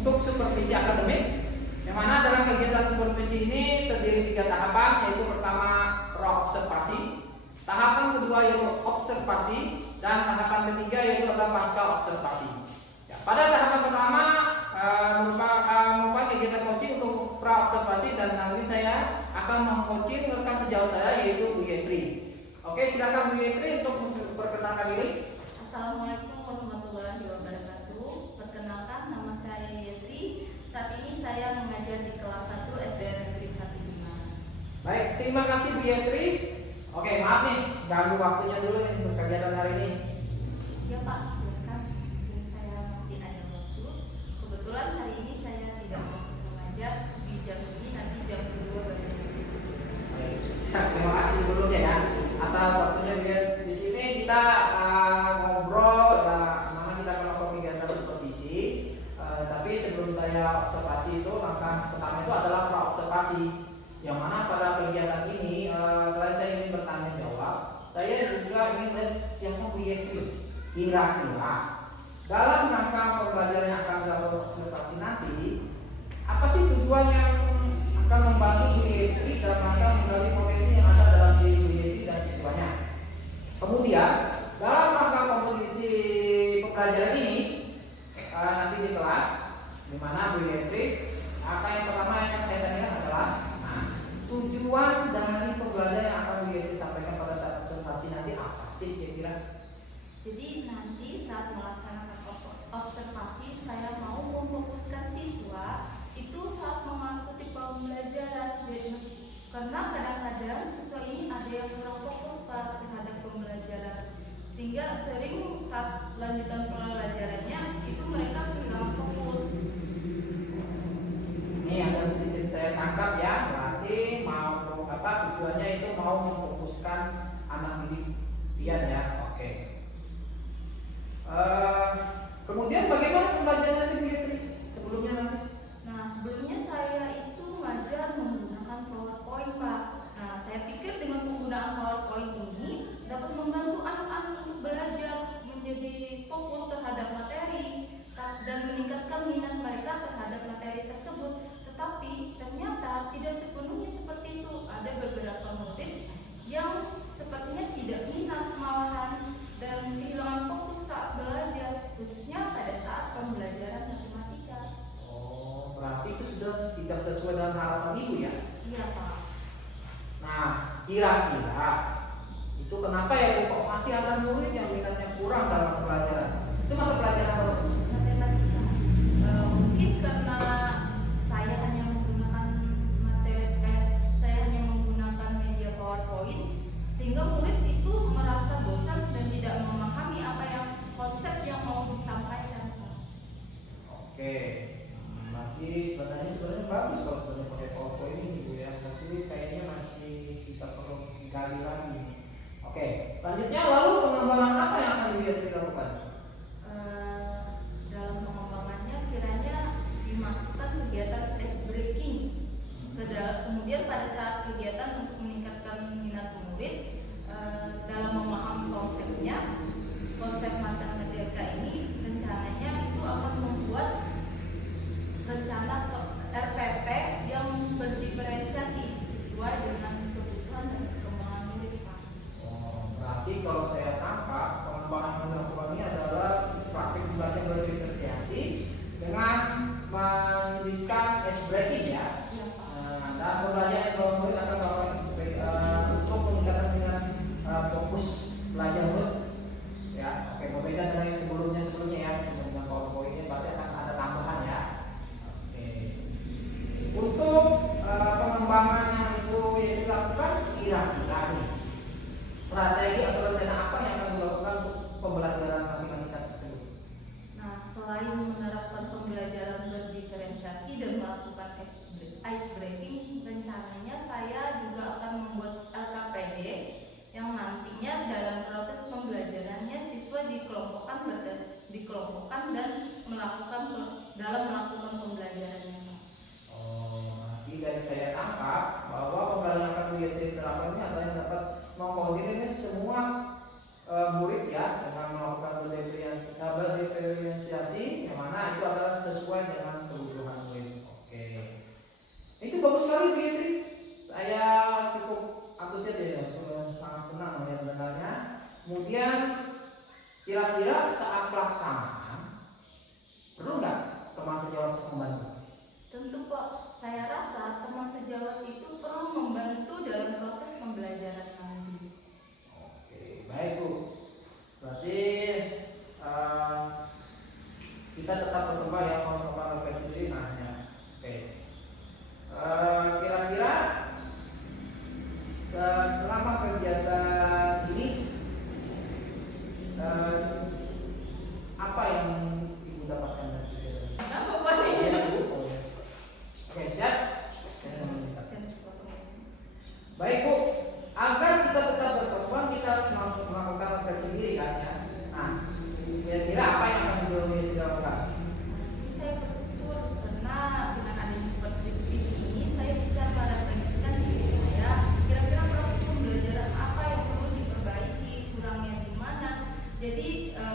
untuk supervisi akademik, yang mana dalam kegiatan supervisi ini terdiri 3 tahapan, yaitu pertama pra-observasi, tahapan kedua yaitu observasi, dan tahapan ketiga yaitu adalah pasca observasi. Ya, pada tahapan pertama merupakan kegiatan coaching untuk pra-observasi, dan nanti saya akan meng-coaching rekan sejauh saya yaitu Bu Yetri. Oke, silakan Bu Yetri untuk memperkenalkan diri. Assalamualaikum warahmatullahi wabarakatuh. Perkenalkan, nama saya Yetri. Saat ini saya mengajar di kelas 1 SDN Negeri 1 Dimas. Baik, terima kasih Bu Yetri. Oke, maaf nih, ganggu waktunya dulu nih untuk kegiatan hari ini. Ya Pak, silakan. Saya masih ada waktu. Kebetulan hari ini saya tidak masuk mengajar di jam ini, nanti jam 2 baru. Baik, terima kasih sebelumnya ya atas waktunya. Biar di sini kita ngobrol, mana kita melakukan kegiatan supervisi. Tapi sebelum saya observasi itu, langkah pertama itu adalah pra-observasi, yang mana pada kegiatan ini selain saya ingin bertanya jawab, saya juga ingin melihat siapa Bu Yetri. Kira-kira dalam rangka pembelajaran yang akan dilakukan observasi nanti, apa sih tujuan yang akan membantu Bu Yetri dalam rangka menggali potensi yang ada dalam diri Bu Yetri dan siswanya. Kemudian dalam rangka kompetisi pembelajaran ini nanti di kelas, di mana Bu Yetri yang pertama yang akan saya tanyakan adalah tujuan dari pembelajaran yang akan Bu Yetri sampaikan pada saat observasi nanti apa sih kira-kira? Jadi nanti saat melaksanakan observasi, saya mau memfokuskan siswa itu saat mengikuti pembelajaran. Karena kadang-kadang siswa ini ada yang kurang fokus terhadap pembelajaran, sehingga sering saat lanjutan pembelajarannya itu mereka kehilangan fokus. Ini ada sedikit saya tangkap ya, berarti mau tujuannya itu mau memfokuskan anak didik pian ya. Oke. Kemudian bagaimana pembelajaran Bu Yetri sebelumnya nanti? Nah, sebelumnya saya itu mengajar menggunakan PowerPoint, Pak. Nah, saya pikir dengan penggunaan PowerPoint ini dapat membantu anak-anak untuk belajar menjadi fokus terhadap materi dan meningkatkan minat mereka terhadap materi tersebut. Tetapi ternyata tidak sepenuhnya seperti itu. Ada beberapa murid yang sepertinya tidak minat malahan dan kehilangan fokus saat belajar, khususnya pada saat pembelajaran matematika. Oh, berarti itu sudah tidak sesuai dengan harapan Ibu ya? Iya, Pak. Nah, kira-kira itu kenapa ya Bu, kok masih ada murid yang minatnya kurang dalam pelajaran? Itu mata pelajaran apa? Matematika. Mungkin karena saya hanya menggunakan media PowerPoint, sehingga murid itu merasa bosan dan tidak memahami apa yang konsep yang mau disampaikan. Oke, berarti sebenarnya bagus kalau sebenarnya pakai PowerPoint ini Bu ya, tapi kayaknya masih kita perlu gali lagi. Oke, selanjutnya lalu pengembangan apa yang akan dilakukan? Dalam pengembangannya kiranya dimasukkan kegiatan ice breaking. Kemudian pada saat kegiatan untuk meningkatkan minat murid dalam memahami konsep matematika ini, rencananya itu akan membuat rencana RPP yang berdiferensiasi sesuai dengan kebutuhan dan perkembangan murid, Pak. Berarti kalau saya tangkap pengembangan yang dilakukan ini adalah praktik belajar berdiferensiasi dengan mendirikan ice breaking ya. Iya, Pak. Dan pembelajaran yang murid akan melakukan untuk meningkatkan dengan fokus belajar murid ya. Oke, berbeda dengan yang sebelumnya ya, dengan PowerPoint-nya berarti akan ada tambahan ya. Oke. Untuk pengembangan yang itu dilakukan, kira-kira nih strategi atau rencana apa yang akan dilakukan untuk pembelajaran matematika tersebut? Nah, selain menerapkan pembelajaran berdiferensiasi dan melakukan ice breaking, rencananya saya juga akan membuat LKPD yang nantinya dalam proses pembelajarannya siswa dikelompokkan dan melakukan pembelajarannya. Nanti dari saya tangkap bahwa pembelajaran yang akan diterapkan ini adalah yang dapat mengkoordinir semua murid ya dengan melakukan berdiferensiasi, yang mana itu adalah sesuai dengan membantu? Tentu Pak, saya rasa teman sejawat itu perlu membantu dalam proses pembelajaran nanti. Oke, baik Bu. Berarti kita tetap berkembang ya, melakukan refleksi diri. Nah, ya. Oke. Kira-kira selama kegiatan ini apa yang Ibu dapatkan dari kegiatan ini? Kenapa Pak? Iya, Bu. Oh, ya. Oke, siap. Baik Bu, agar kita tetap berkembang kita harus melakukan refleksi diri kan ya. Nah, kira-kira apa yang akan Ibu lakukan? Saya bersyukur karena dengan adanya seperti ini saya bisa merefleksikan diri saya. Kira-kira proses pembelajaran apa yang perlu diperbaiki, kurangnya di mana. Jadi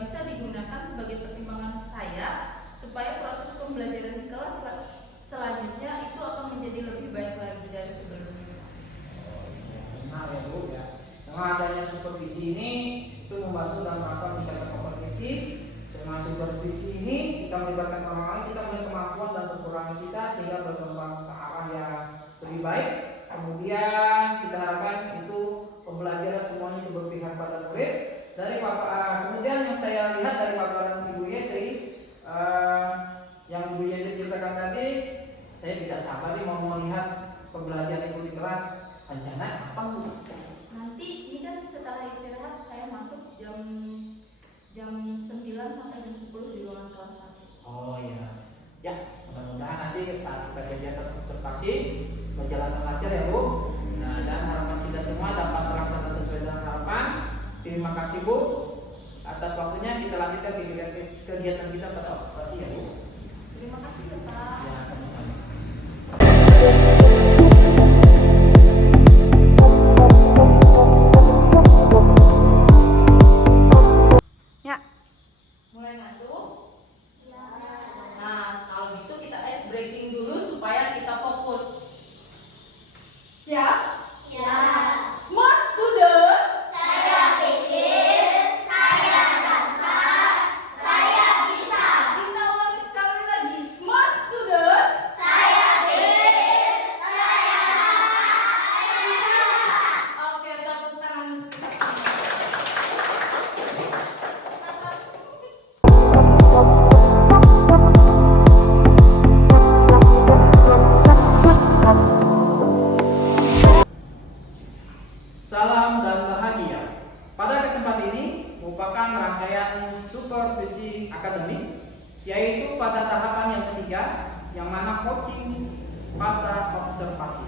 bisa digunakan sebagai pertimbangan saya supaya proses pembelajaran di kelas selanjutnya itu akan menjadi lebih baik lagi dari sebelumnya. Benar ya Bu ya. Dengan adanya supervisi ini itu membantu dalam rangka meningkatkan kompetensi. Dengan supervisi ini kita melibatkan orang lain, kita melihat kemampuan dan kekurangan kita sehingga berkembang ke arah yang lebih baik. Kemudian kita harapkan itu pembelajaran semuanya itu berpihak pada murid. Dari kemudian yang saya lihat dari paparan Ibu Yetri yang Ibu Yetri ceritakan tadi, saya tidak sabar nih mau melihat pembelajaran Ibu di kelas. Rencana apa Bu? Nanti ini kan setelah istirahat saya masuk jam 9 sampai jam 10 di ruangan kelas 1. Oh iya. Ya, mudah-mudahan nanti saat kita kegiatan observasi berjalan lancar ya Bu. Nah, dan harapan kita semua dapat terlaksana sesuai dengan harapan. Terima kasih Bu atas waktunya. Kita lanjutkan kegiatan kita pada observasi ya Bu. Terima kasih Bapak. Ya, sama-sama. Ya. Mulai ngantuk? Ya. Nah, kalau gitu kita ice breaking dulu supaya kita fokus. Siap? Siap. Smart student. Saya pikir, saya rasa, saya bisa. Kita ulangi sekali lagi. Smart student. Saya pikir, saya rasa, saya bisa. Oke, tepuk tangan. Salam dan bahagia. Pada kesempatan ini merupakan rangkaian supervisi akademik, yaitu pada tahapan yang ketiga, yang mana coaching masa observasi.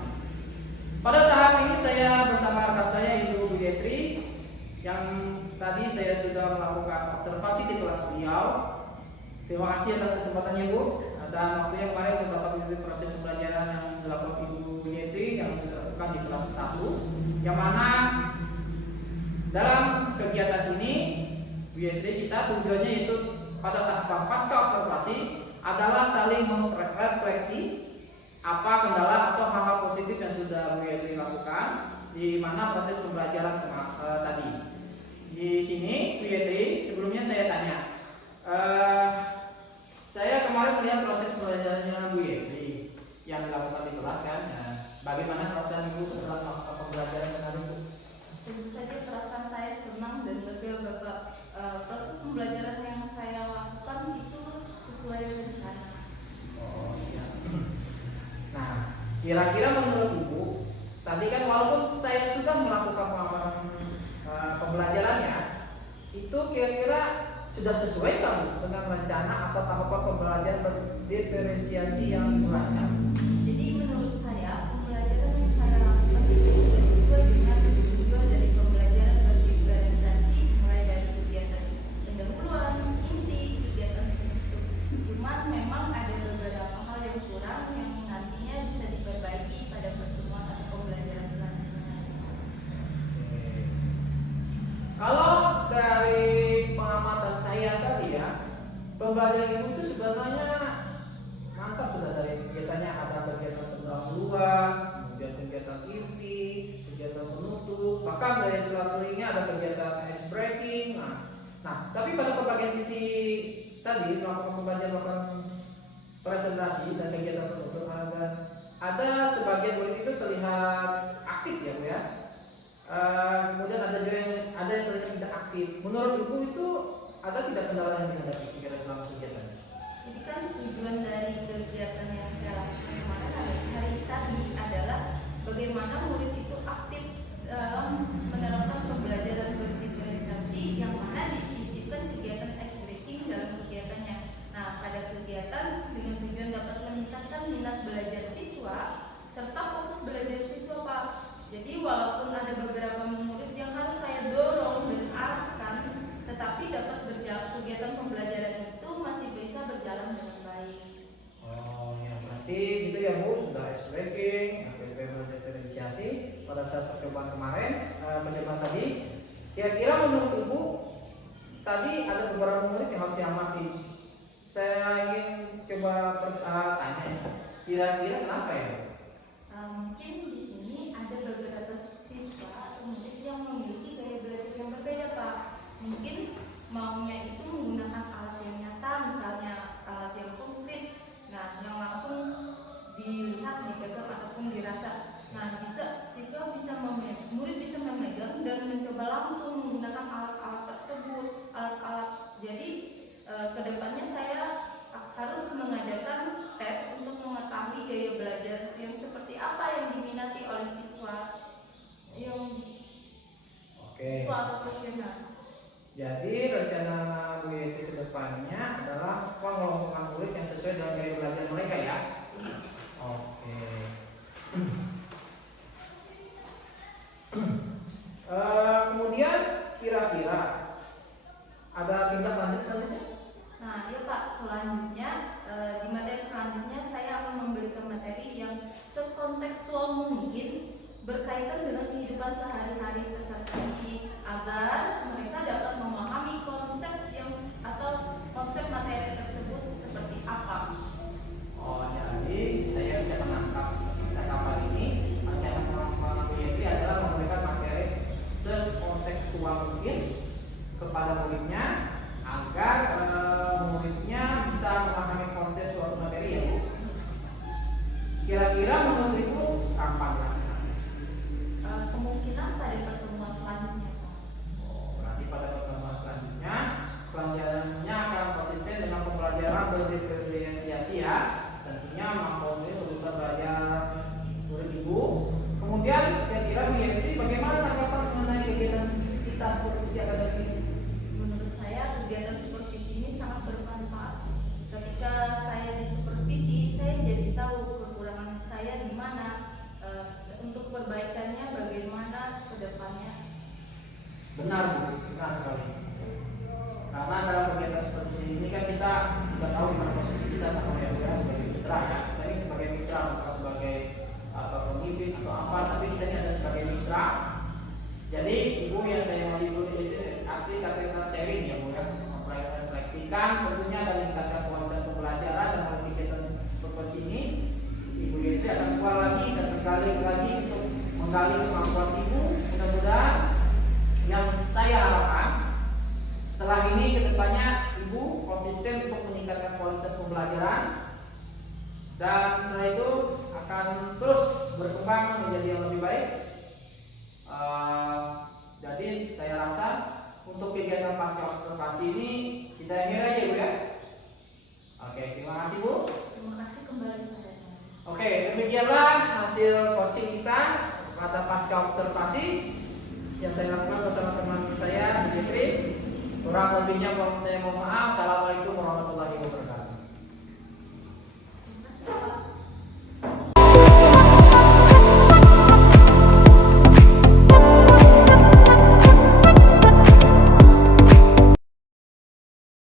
Pada tahap ini saya bersama rekan saya Ibu Yetri, yang tadi saya sudah melakukan observasi di kelas beliau. Terima kasih atas kesempatannya Bu, dan waktu yang kemarin untuk dapat mengikuti proses pembelajaran yang dilakukan Ibu Yetri yang dilakukan di kelas 1, yang mana dalam kegiatan ini Bu Yetri kita tujuannya yaitu pada tahapan pasca observasi adalah saling merefleksi apa kendala atau hal-hal positif yang sudah Bu Yetri lakukan di mana proses pembelajaran tadi. Di sini Bu Yetri, sebelumnya saya tanya, saya kemarin melihat proses pembelajarannya Bu Yetri yang dilakukan di kelas kan. Nah, bagaimana perasaan Ibu setelah melakukan pembelajaran kemarin Bu? Tentu saja perasaan saya senang dan lega Bapak. Proses pembelajaran yang saya lakukan itu sesuai rencana. Oh iya. Nah, kira-kira menurut Ibu, tadi kan walaupun saya sudah melakukan pembelajarannya, itu kira-kira sudah sesuai kan dengan rencana atau tahapan pembelajaran berdiferensiasi yang dirancang? Jadi menurut saya pembelajaran yang saya lakukan itu sudah sesuai dengan tujuan dari pembelajaran berdiferensiasi, mulai dari kegiatan pendahuluan, inti, kegiatan penutup. Cuman memang ada beberapa hal yang kurang yang nantinya bisa diperbaiki pada pertemuan atau pembelajaran selanjutnya. Kalau dari pengamatan saya tadi ya, pembelajaran Ibu itu sebenarnya mantap. Sudah dari kegiatannya ada kegiatan pendahuluan, kemudian kegiatan inti, kegiatan penutup, bahkan dari sela-selanya ada kegiatan ice breaking. Nah, tapi pada pembagian inti tadi melakukan pembelajaran presentasi organisasi dan kegiatan perkumpulan, dan ada sebagian murid itu terlihat aktif ya Bu ya. Kemudian ada juga yang terlihat tidak aktif. Menurut Ibu itu ada tidak kendala yang dihadapi kegiatan selama kegiatan? Jadi kan tujuan dari kegiatan yang saya lakukan kemarin hari tadi adalah bagaimana murid itu aktif dalam menerapkan pembelajaran berdiferensiasi yang mana disisipkan kegiatan ice breaking dalam kegiatannya. Nah, pada kegiatan dengan tujuan dapat meningkatkan minat belajar siswa serta fokus belajar siswa, Pak. Jadi walaupun ada beberapa murid yang harus saya dorong dan arahkan, tetapi dapat berjalan kegiatan pembelajaran itu masih bisa berjalan dengan baik. Oh ya, berarti gitu ya Bu, sudah ice breaking, diferensiasi pada saat percobaan kemarin, percobaan tadi. Kira-kira menurut Ibu tadi ada beberapa murid yang harus diamati. Saya ingin coba tanya, kira-kira kenapa ya? Mungkin di sini ada beberapa siswa atau murid yang memiliki gaya belajar yang berbeda, Pak. Mungkin maunya itu menggunakan alat yang nyata, misalnya alat yang konkret, nah yang langsung dilihat, dipegang ataupun dirasa. Nah, murid bisa memegang dan mencoba langsung menggunakan alat-alat tersebut, alat-alat. Jadi kedepannya saya harus mengadakan tes untuk mengetahui gaya belajar yang seperti apa yang diminati oleh siswa siswa atau profesional. Jadi rencana Bu Yeti ke depannya adalah pengelompokan murid yang sesuai dengan gaya belajar mereka ya. Oke. Kemudian kira-kira ada tindak lanjut selanjutnya? Nah, ya Pak, selanjutnya di materi selanjutnya saya akan memberikan materi yang sekontekstual mungkin berkaitan dengan kehidupan sehari-hari peserta didik agar mereka dapat memahami konsep materi tersebut seperti apa. Oh, jadi saya bisa menangkap cakapan ini. Rencana pengembangan Bu Yeti adalah memberikan materi sekontekstual mungkin kepada muridnya agar muridnya bisa memahami konsep suatu materi ya Bu. Kira-kira menurut Ibu kapan dilaksanakan? Kemungkinan pada pertemuan selanjutnya, Pak. Oh, berarti pada pertemuan selanjutnya pelajarannya akan konsisten dengan pembelajaran berdiferensiasi ya. Tentunya mampu untuk belajar murid Ibu. Kemudian kira-kira Bu Yenti bagaimana tanggapan mengenai kegiatan kita supervisi akademik? Menurut saya kegiatan supervisi ini sangat bermanfaat. Ketika saya di supervisi, saya jadi tahu kekurangan saya di mana, untuk perbaikannya bagaimana ke depannya. Benar Bu, benar sekali. Karena dalam kegiatan seperti ini kan kita tidak tahu di mana posisi kita sama yang kita sebagai mitra ya. Kita ini sebagai mitra bukan sebagai pemimpin atau apa, tapi kita ini ada sebagai mitra. Jadi Ibu yang saya mau Ibu itu arti kata sharing ya Bu ya, merefleksikan tentunya dan meningkatkan kualitas pembelajaran dan kegiatan seperti ini. Ibu itu akan keluar lagi dan berkali lagi untuk menggali kemampuan Ibu. Mudah-mudahan yang saya harapkan setelah ini kedepannya Ibu konsisten untuk meningkatkan kualitas pembelajaran dan setelah itu akan terus berkembang menjadi yang lebih baik. Jadi saya rasa untuk kegiatan pasca observasi ini kita akhiri aja Bu ya. Oke, terima kasih Bu. Terima kasih kembali pada Anda. Oke, demikianlah hasil coaching kita pada pasca observasi yang saya lakukan bersama teman saya di Fikri. Kurang lebihnya saya mohon maaf. Assalamualaikum warahmatullahi wabarakatuh.